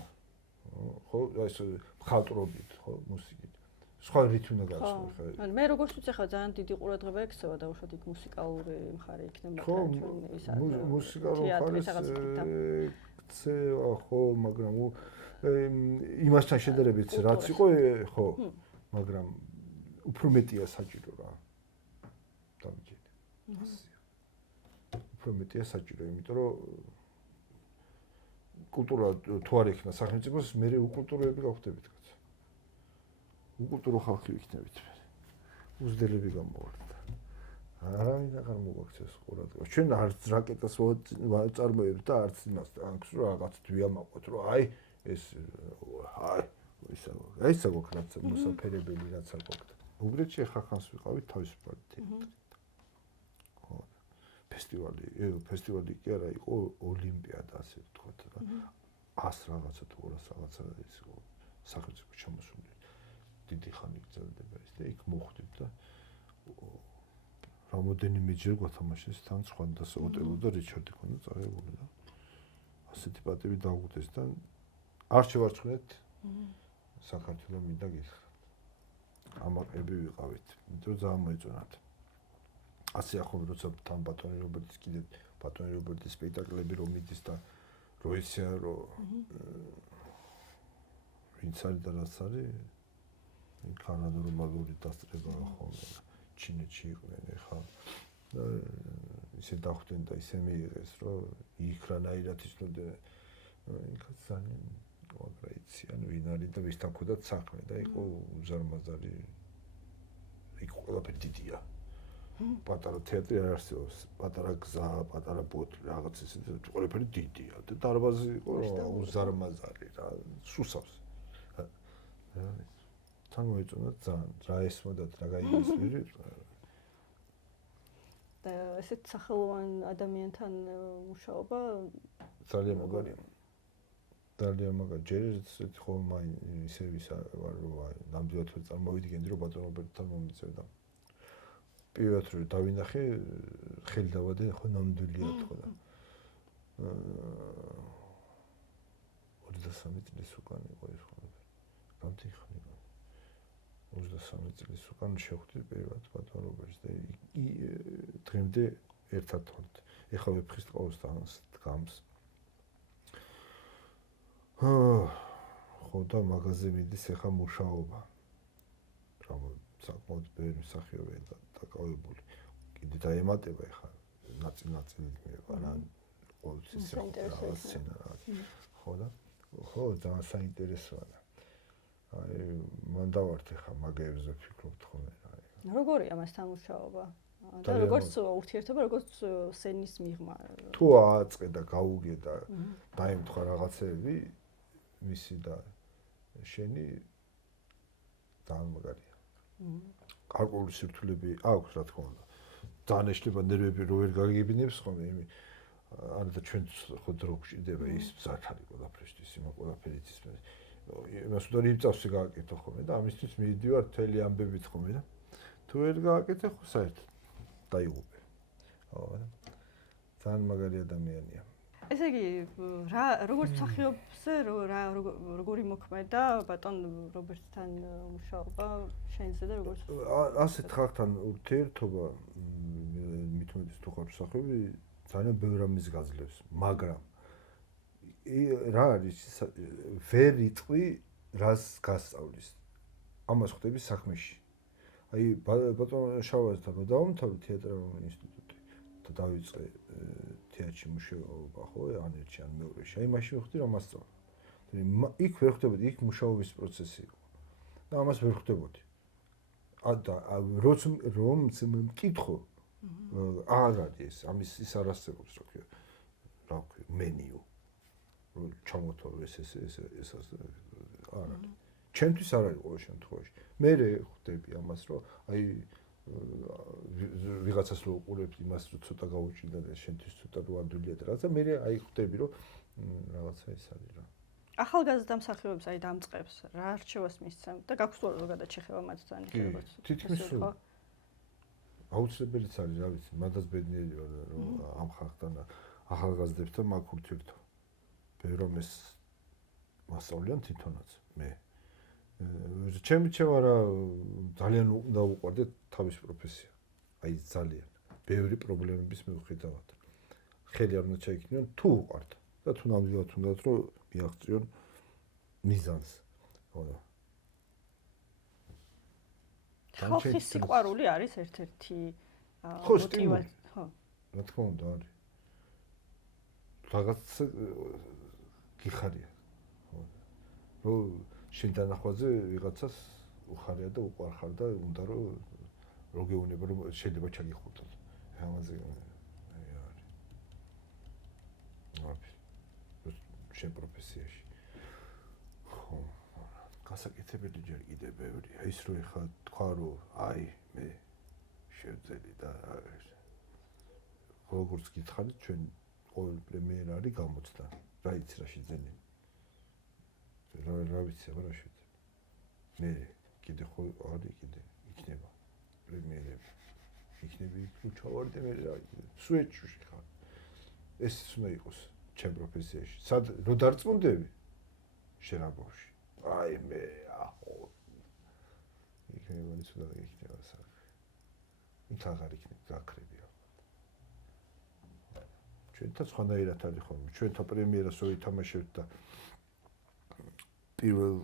ხო ეს მხატვრობით ხო მუსიკით სხვა რით უნდა გააცნო ხა ანუ მე როგორც ვთქვი ხა ძალიან დიდი ყურადღება ექცევა და უშუალოდ იქ მუსიკალური მხარე იქნება ხო მუსიკალური მხარე ექცევა ხო მაგრამ იმასთან შედარებით რაც იყო ხო მაგრამ უფრო მეტია საჭირო რა დავიჯერე უფრო მეტია საჭირო იმიტომ რომ კულტურა თუ არ იქნა სახელმწიფოს მე უკულტუროები გავხდებით კაც უკულტურო ხალხი ვიქნებით უზდელები გამოვარდეთ არავინ აღარ მოგვაქცევს ყურადღებას ჩვენ არც რაკეტას ვაწარმოებთ და არც იმას ტანკს რომ რაღაც დიამაყოთ რომ აი ეს აი ისა გვაქვს მოსაფერებელი რაც არ გვაქვს უგრეთში ხახანს ვიყავით თავისუფალი თეატრი ხო ფესტივალი კი არა იყო ოლიმპიადა ასე ვთქვათ რა 100 რაღაცა თუ 200 რაღაცა ის იყო სახელმწიფო ჩამოსული დიდი ხანი გრძელდება ის და იქ მოხვდით და რამოდენიმეჯერ გვათამაშეს თან სხვადასხვა ოტელო და რიჩარდი ქონდა წაღებული და ასეთი პატივი დაგვუდეს და არ შევარცხნეთ საქართველოს მინდა გითხრათ. ამაყები ვიყავით, იმიტომ რომ ძალიან მოეწონათ. ასე ახლა როცა თან ბატონი რობერტის კიდე ბატონი რობერტის სპექტაკლები რომ მიდის და რო იციან რომ ვინც არის და რაც არის კანადურული დასწრება ხოლმე ჩინეთში იყვნენ ეხლა ისე დახვდნენ და ისე მიიღეს რომ იქ რანაირად იცნობდნენ იქაც ძალიან ვაგრაიციან ვინ არის და ვის თქონდათ საქმე და იყო უზარმაზარი იქ ყველაფერი დიდია პატარა თეატრი არ არსებობს პატარა გზა პატარა ბოთლი რაღაც ისე ყველაფერი დიდია და დარბაზი იყო უზარმაზარი რა სუსავს თან მოეწონათ ძალიან რა ესმოდათ რა გაიგესვირი და ესეთ სახელოვან ადამიანთან მუშაობა ძალიან მაგარია ძალიან მაგარი ჯერ ესეთი ხოლმე ისე ვისა ვარ რომ ნამდვილად წარმოვიდგენდი რომ ბატონ რობერტთან მომიწევდა პირველად რომ დავინახე ხელი დავადე ხო ნამდვილია თქო და 23 წლის უკან იყო ეს ყველაფერი გამთიხნი 23 წლის უკან შევხვდი პირველად ბატონ რობერტს და დღემდე ერთად ვართ ეხლა ვეფხისტ ყოველდღიურად დგამს ხო და მაღაზიაზე მიდის ეხლა მუშაობა რა საკმაოდ ბევრი მსახიობია დაკავებული კიდე დაემატება ეხლა ნაწილი მიყარა ყოველთვის სცენა ხო და ხო ძალიან საინტერესოა აი მან დავართ ეხლა მაგეებზე ვფიქრობთ ხოლმე როგორია მასთან მუშაობა და როგორც ურთიერთობა როგორც სცენის მიღმა თუ ააწყე და გაუგე და დაემთხვა რაღაცები მისი და შენი ძალიან მაგარია გარკვეული სირთულეები აქვს რა თქმა უნდა ძალიან ეშლება ნერვები რო ვერ გაგებინებს ხოლმე იმი არა და ჩვენ ხო დრო გვჭირდება ის ზათარი ყველაფერთვის იმა ყველაფერიც ის იმას უნდა იმწავსი გააკეთო ხოლმე და ამისთვის მივიდივარ მთელი ამბებით ხოლმე და თუ ვერ გააკეთე ხო საერთოდ დაიღუპე ხო ძალიან მაგარი ადამიანია ესე იგი რა როგორც მსახიობზე როგორი მოქმედა ბატონ რობერტთან მუშაობა შენზე და როგორც ასეთ ხალხთან ურთიერთობა მithumetis თუ ხარ მსახიობი ძალიან ბევრ რამეს გაძლევს მაგრამ რა არის ვერ იტყვი რას გასწავლის ამას ხვდები საქმეში აი ბატონ შავაზთან რომ დავამთავრე თეატრალური ინსტიტუტი და დავიწყე თეატრში მუშაობა ხო ან ერთში ან მეორეში აი მაშინ ვხვდი რომ მასწავლა იქ ვერ ხვდებოდი იქ მუშაობის პროცესი იყო და ამას ვერ ხვდებოდი და რომ მკითხო არ არის ამის ის არ არსებობს რა ქვია მენიუ რომ ჩამოთვალო ეს არ არის ჩემთვის არ არის ყოველ შემთხვევაში მე ხვდები ამას რომ აი ვიღაცას რო უყურებთ იმას რომ ცოტა გაუჭირდა და შენთვის ცოტა რო ადვილია და რაღაცა მე აი ხვდები რომ რაღაცა ის არის რა ახალგაზრდა მსახიობებს აი დამწყებს რა არჩევას მისცემ და გაქვს თუ ზოგადად შეხება მათთან როგორც თითქმის აუცილებელიც არის რა ვიცი მანდაც ბედნიერი ვარ რომ ამ ხალხთან ახალგაზრდებთან მაგ ურთიერთობა ბევრ რამეს მასწავლიან თვითონაც მე ჩემი რა ძალიან უნდა უყვარდე თავის პროფესია აი ძალიან ბევრი პრობლემების მიუხედავად ხელი არ უნდა ჩაიქნიონ თუ უყვართ და თუ ნამდვილად უნდათ რომ მიაღწიონ მიზანს ხო ხალხის სიყვარული არის ერთ-ერთი მოტივაცია ხო რა თქმა უნდა არის რაღაც გიხარია ხო რომ შენ დანახვაზე ვიღაცას უხარია და უყვარხარ და უნდა რომ გეუბნება რომ შეიძლება ჩაგიხურდოთ ამაზე არის შენ პროფესიაში ხო გასაკეთებელი ჯერ კიდე ბევრია ის რომ ეხლა თქვა რომ აი მე შევძელი და როგორც გითხარით ჩვენ ყოველ პრემიერა არის გამოცდა რა იცი რა შეძენი რა ვიცი რა შეძენი მე კიდე ხო არის კიდე იქნება პრემიერები იქ იქნები იქ ჩავარდე მე რა სუეჩში ხარ ეს უნდა იყოს ჩემ პროფესიაში სად რო დარწმუნდები შენ ამბავში აი მე აჰო იქნება ის უნდა იქნება საქმე იქ აღარ იქნება გაქრები ჩვენთან სხვანაირად არის ხოლმე ჩვენთან პრემიერას რო ითამაშებთ და პირველ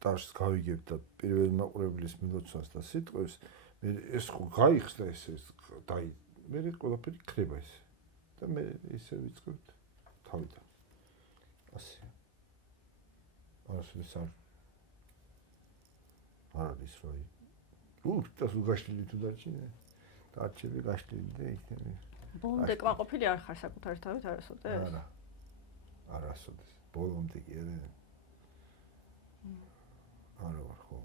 ტაშს გავიგებ და პირველ მაყურებლის მილოცვას და სიტყვებს მე ეს ხო გაიხსნა ეს დაი მე ყველაფერი ქრება ეს და მე ისე ვიწყებთ თავიდან ასე ასეც არ არის როი და სულ თუ დარჩინე დარჩები გაშლილი და იქნები ბოლომდე კმაყოფილი არ ხარ საკუთარი თავით არასოდეს? არა. არასოდეს. ბოლომდე კი არა. არა ვარ ხო.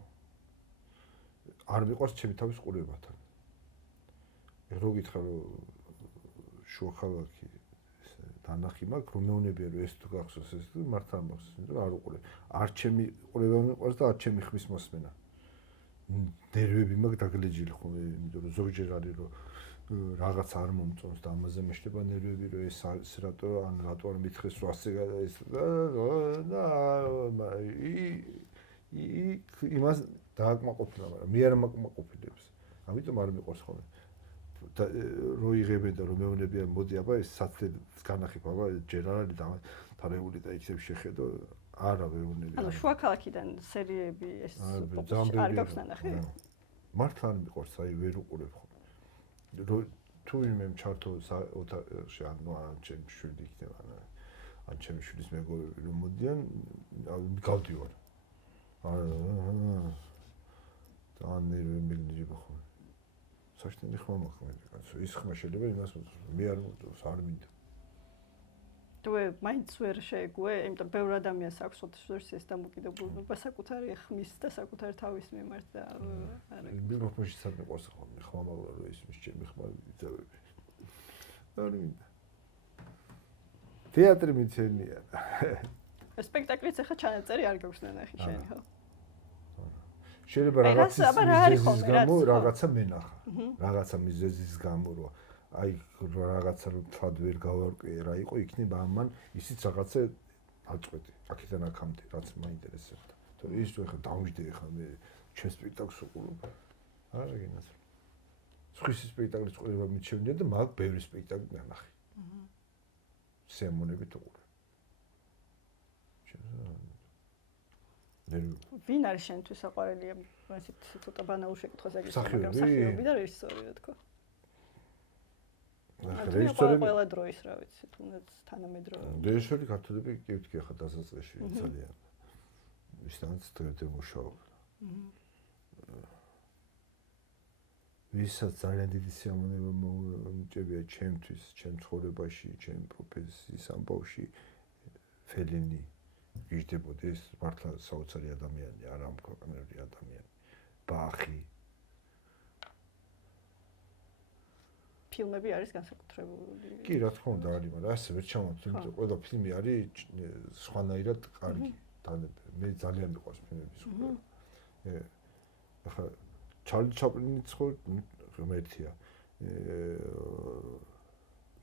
არ მიყვარს ჩემი თავის ყურებათან. რო გითხრა რომ შუა ქალაქი დანახი მაქვს რომ მეუნებია რომ ეს თუ გახსოვს ეს თუ მართლა მახსოვს იმიტომ რომ არ უყურე. არ ჩემი ყურება მიყვარს და არ ჩემი ხმის მოსმენა. ნერვები მაქვს დაგლეჯილი ხომ იმიტომ რომ ზოგჯერ არის რომ რაღაც არ მომწონს და ამაზე მეშლება ნერვები რომ ეს რატო ან რატო არ მითხეს რომ ასე ეს და იმას დააკმაყოფილა მაგრამ მე არ მაკმაყოფილებს ამიტომ არ მიყვარს ხოლმე და რო იღებენ და რომ მეუნებიან მოდი აბა ეს საცდელს განახებ აბა ჯერ არ არის დათარებული და იქნებ შეხედო არა ვეუნები ანუ შუა ქალაქიდან სერიები ეს არ გაქვს ნახე მართლა არ მიყვარს აი ვერ უყურებ ხო თუ ვინმე ჩართო ოთახში ანუ ან ჩემი შვილი იქნება ან ჩემი შვილის მეგობრები რომ მოდიან გავდივარ და ნერვები მილიჯება ხო საშტენი ხმა მაქვს ის ხმა შეიძლება იმას მე არ მინდა თუ მაინც ვერ შეეგუე იმიტომ ბევრ ადამიანს აქვს ოთხშორის დამოკიდებულება საკუთარი ხმის და საკუთარი თავის მიმართ და არა მიკროფონში სადმე ყავს ხოლმე ხმა მაგლა რომ ის ჩემი ხმა იწევები არ მინდა თეატრი მიცენია სპექტაკლიც ახლა ჩანაწერი არ გაქვს ნახი შენ ხო შეიძლება რაღაცის გამო რაღაცა მენახა რაღაცა მიზეზის გამო რომ აი რაღაცა რომ თვად ვერ გავარკვიე რა იყო იქნება ამან ისიც რაღაცა აწყვეტი აქედან აქამდე რაც მაინტერესებდა თორე ის თუ ახლა დავიჯდე ახლა მე ჩემს სპექტაკლს უყურებ არა გინას სხვის სპექტაკლის ყურება მიჩვენია და მაგ ბევრი სპექტაკლი ნახე სემონებით უყურებ ვინ არის შენთვის საყვარელია ესეთ ცოტა ბანალურ შეკითხვას აგიხსნა მაგრამ მსახიობი და რეჟისორი რა თქო რეჟისორი ყველა დროის რა ვიცი თუნდაც თანამედროვე რეჟისორი ქართულები კი ვთქი ახლა დასაწყისში ძალიან ვისთანაც დღემდე მუშაობ ვისაც ძალიან დიდი სიამოვნება მომჭებია ჩემთვის ჩემ ცხოვრებაში ჩემ პროფესიის ამბავში ფელინი ვიждებოდეს მართლა საოცარი ადამიანი არა ამქვეყნიური ადამიანი ბახი ფილმები არის განსაკუთრებული. კი, რა თქმა უნდა არის, მაგრამ ასე ვერ ჩამოთვლი, იმიტომ ყველა ფილმი არის სხვანაირად კარგი. მე ძალიან მიყვარს ფილმების სკოლა. ახლა ჩარლი ჩაპლინიც ხო ღმერთია.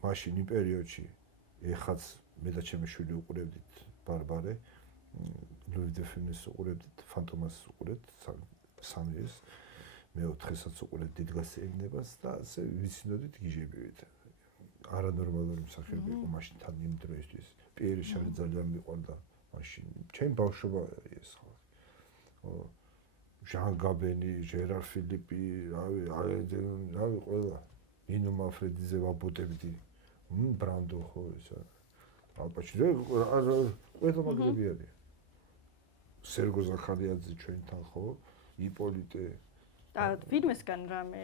მაშინ იმ პერიოდში ეხაც მე და ჩემი შვილი უყურებდით ბარბარე, ლუი დე ფინის უყურებდით, ფანტომას უყურებდით, სამიეს. მეოთხესაც უყურეთ დიდგას ეინებას და ასე ვიცინოდით გიჟებივით. არანორმალური მსახიობი იყო მაშინ თან იმ დროისთვის. პიერი შარი ძალიან მიყვარდა მაშინ. ჩემი ბავშვობა ეს ხო. ჟან გაბენი, ჟერარ ფილიპი, რავი ყველა. ნინო მანფრედიზე ვაბუტებდი. ბრანდო ხო ისა. ალპაჩინო ყველა მაგრები არის. სერგო ზახარიაძე ჩვენთან ხო? იპოლიტე და ფილმისგან რამე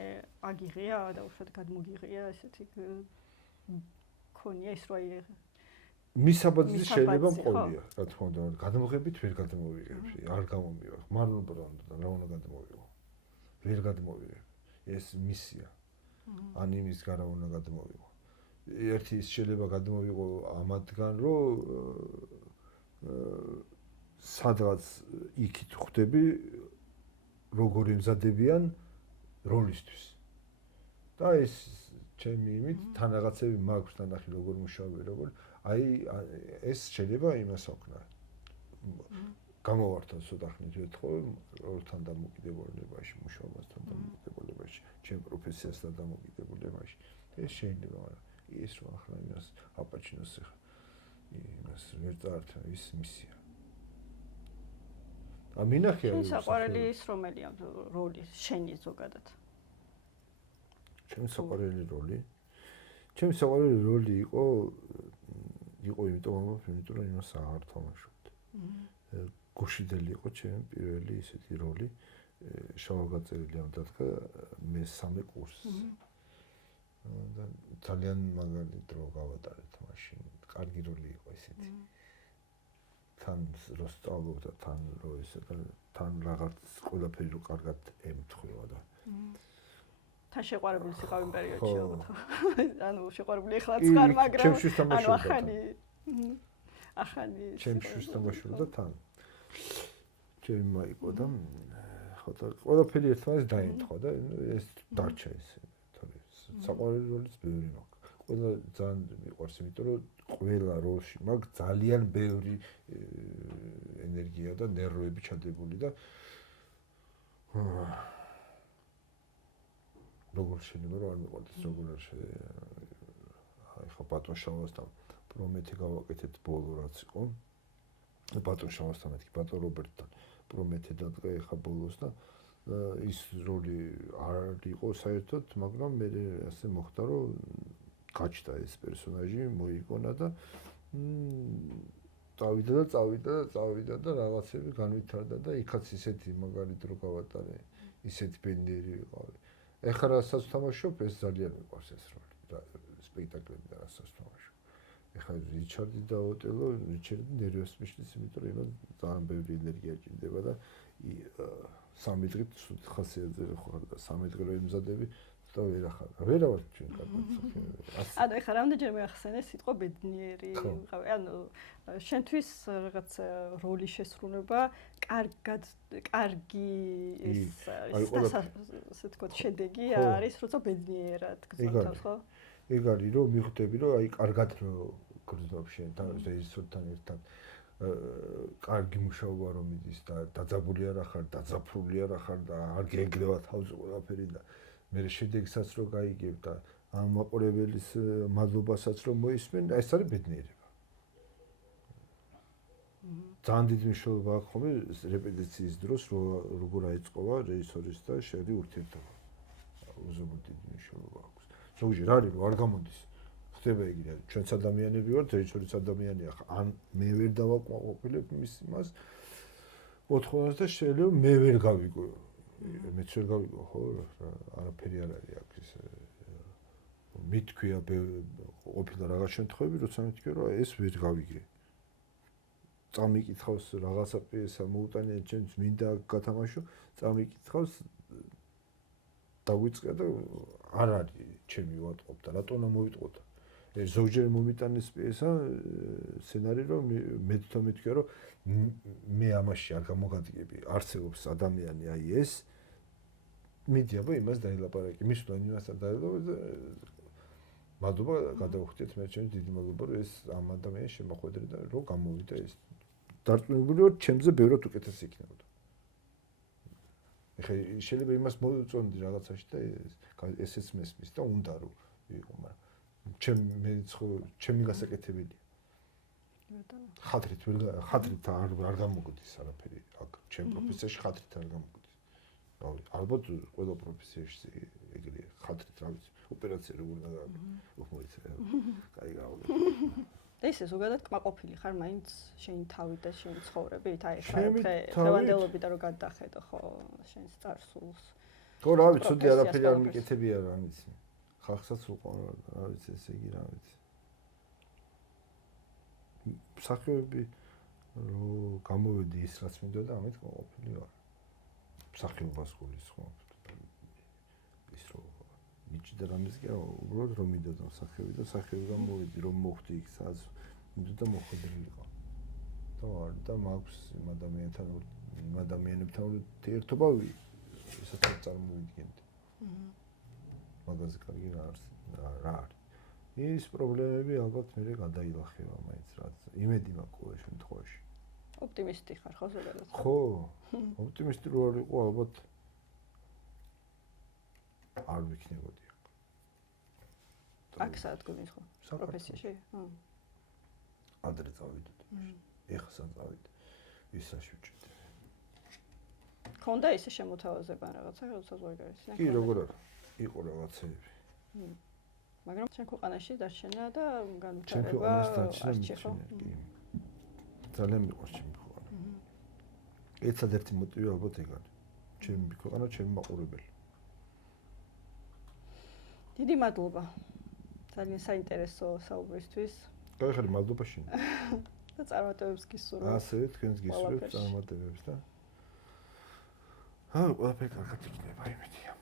აგიღია და უშუალოდ გადმოგიღია ესეთი ქონია ის რო მისაბაძის შეიძლება მყოლია რა თქმა უნდა გადმოღებით ვერ გადმოვიღებში არ გამომივარ მარლონ ბრანდოდან რა უნდა გადმოვიღო ვერ გადმოვიღებ ეს მისია ან იმის გარა უნდა გადმოვიღო ერთი ის შეიძლება გადმოვიღო ამათგან რომ სადღაც იქით ხვდები როგორ იმზადებიან როლისთვის და და ეს ჩემი იმით თან რაღაცები მაქვს ნანახი როგორ მუშაობ როგორ აი ეს შეიძლება იმას აკნა გამოვარდო ცოტა ხნით ვეთხოვ ორთან დამოკიდებულებაში მუშაობასთან დამოკიდებულებაში ჩემ პროფესიასთან დამოკიდებულებაში ეს შეიძლება მაგრამ ის რომ ახლა იმას აპაჩინოს ხა იმას ვერ წაართვა ის მისია ამინახია შენ საყვარელი ის რომელია როლი შენი ზოგადად ჩემი საყვარელი როლი იყო იმიტომ რომ იმას აღარ თამაშობდი გუშინდელი იყო ჩემი პირველი ისეთი როლი შავგაწერილი ამ დადგა მესამე კურსზე და ძალიან მაგარი დრო გავატარეთ მაშინ კარგი როლი იყო ესეთი თან რო სწავლობდა თან რო ესე და თან რაღაც ყველაფერი რო კარგად ემთხვევა და თან შეყვარებული სიყავ იმ პერიოდში ალბათ ანუ შეყვარებული ეხლაც ხარ მაგრამ ანუ ახალი ჩემშიც თამაშობდა თან ჩემი მაიყო და ხო და ყველაფერი ერთმანეთს დაემთხვა და ეს დარჩა ესე თორე საყვარელი როლიც ბევრი მაქვს ყველა ძალიან მიყვარს იმიტომ რომ ყველა როლში მაქვს ძალიან ბევრი ენერგია და ნერვები ჩადებული და როგორ შეიძლება რომ არ მიყვარდეს როგორ არ აი ხო ბატონშავასთან პრომეთი გავაკეთეთ ბოლო რაც იყო ბატონშავასთან მეთქი ბატონ რობერტთან პრომეთი დადგა ეხა ბოლოს და ის როლი არ იყო საერთოდ მაგრამ მე ასე მოხდა რომ გაჩნდა ეს პერსონაჟი მოიგონა და წავიდა და რაღაცები განვითარდა და იქაც ისეთი მაგარი დრო გავატარე ისეთი ბენდერი ვიყავი ეხლა რასაც თამაშობ ეს ძალიან მიყვარს ეს როლი სპექტაკლები და რასაც თამაშობ ეხლა რიჩარდი და ოტელო რიჩარდი ნერვებს მიშლის იმიტომ რომ იმას ძალიან ბევრი ენერგია ჭირდება და 3 დღით ხასიათზე ხარ და 3 დღე რომ იმზადები და ვერა ვარ ჩვენ კარგად ანუ ეხლა რამდენჯერ მეახსენე სიტყვა ბედნიერი ვიყავი ანუ შენთვის რაღაც როლის შესრულება კარგი ეს ასე თქო შედეგი არის როცა ბედნიერად გზავნა ხო ეგ არის რომ მიხვდები რომ აი კარგად რომ გრძნობ შენ და რეჟისორთან ერთად კარგი მუშაობა რომ მიდის და დაძაბული არ ახარ დაძაფრული არ ახარ და არ გეგლევა თავზე ყველაფერი და მე შედეგსაც რო გაიგებ და ამ მაყურებელის მადლობასაც რომ მოისმენ ეს არის ბედნიერება ძალიან დიდი მნიშვნელობა აქვს ხოლმე რეპეტიციის დროს როგორ აიწყობა რეჟისორის და შენი ურთიერთობა უზომოდ დიდი მნიშვნელობა აქვს ზოგჯერ არის რომ არ გამოდის ხდება იგივე ჩვენც ადამიანები ვართ რეჟისორიც ადამიანია ან მე ვერ დავაკმაყოფილებ მის იმას მოთხოვნას და შეიძლება მე ვერ გავიგო მეც ვერ გავიგო ხო არაფერი არ არის აქ ის მithქვია ყოფილა რაღაც შემთხვევები როცა მithქვია რომ ეს ვერ გავიგე წამიკითხავს რაღაცა პიესა მოუტანია ჩემს მინდა გათამაშო წამიკითხავს დავიწყე და არ არის ჩემი ვატყობ და რატომ მოვიტყოდა ეს ზოგჯერ მომიტანეს პიესა სცენარი რომ მე თვითონ მithქვია რომ მე ამაში არ გამოგადგები არსებობს ადამიანი აი ეს მიდი აბა იმას დაილაპარაკი მის თვითონ იმასთან დაილაპარაკე მადლობა გადავხვდეთ მე ჩემს დიდი მადლობა რომ ეს ამ ადამიანს შემოხვედრე და რომ გამოვიდა ეს დარწმუნებული ვარ ჩემზე ბევრად უკეთესი იქნებოდა ეხლა შეიძლება იმას მოუწონდი რაღაცაში და ესეც მესმის და უნდა რომ იყო მაგრამ ჩემი გასაკეთებელია ხათრით არ გამოგვდის არაფერი აქ ჩემ პროფესიაში ხათრით არ გამოგვდის ალბათ ყველა პროფესიაში ეგრეა ხათრით რა ვიცი ოპერაცია როგორ მოიცა კაი გავლა და ისე ზოგადად კმაყოფილი ხარ მაინც შენი თავით და შენი ცხოვრებით აი ხა დღევანდელობით რომ გადახედო ხო შენს წარსულს ხო რა ვიცი ცუდი არაფერი არ მიკეთებია რა ვიცი ხალხსაც უყურა რა ვიცი ესე იგი რა ვიცი მსახიობები რომ გამოვედი ის რაც მინდოდა ამით კმაყოფილი ვარ მსახიობას გულისხმობ ის რომ მიჭდა რამეს კი უბრალოდ რომ მინდოდა მსახიობი და მსახიობი გამოვედი რომ მოხდი იქ სადაც მინდოდა მოხდრილიყო და მაქვს იმ ადამიანებთან ურთიერთობა ისაც წარმოვიდგენდი მაგრამ მიღებაზე კარგი რა არის. ის პრობლემები ალბათ მე გადაილახება მაინც რაც. იმედი მაქვს ყოველ შემთხვევაში. ოპტიმისტი ხარ ხო ზოგადად? ხო, ოპტიმისტი რო არ იყო ალბათ არ ვიქნებოდი. აქ საათგონის ხო? პროფესიაში? ადრე წავიდოდი. ეხლა სად წავიდე? ის საშუჭით. ხონდა ისე შემოთავაზება რაღაცა, როდესაც ვაგარეს. კი, როგორ არა? იყო რაღაცეები. მაგრამ ჩვენ ქვეყანაში დარჩენა და განვითარება ჩვენ ქვეყანაში დარჩენა არჩი ხო? კი. ძალიან მიყვარს ჩემი ქვეყანა. ერთადერთი მოტივი ალბათ ეგ არის. ჩემი ქვეყანა, ჩემი მაყურებელი. დიდი მადლობა. ძალიან საინტერესო საუბრისთვის. გაიხარი მადლობაში. და წარმატებებს გისურვებ. ასევე თქვენს გისურვებთ წარმატებებს და ყველაფერი კარგად იქნება იმედია.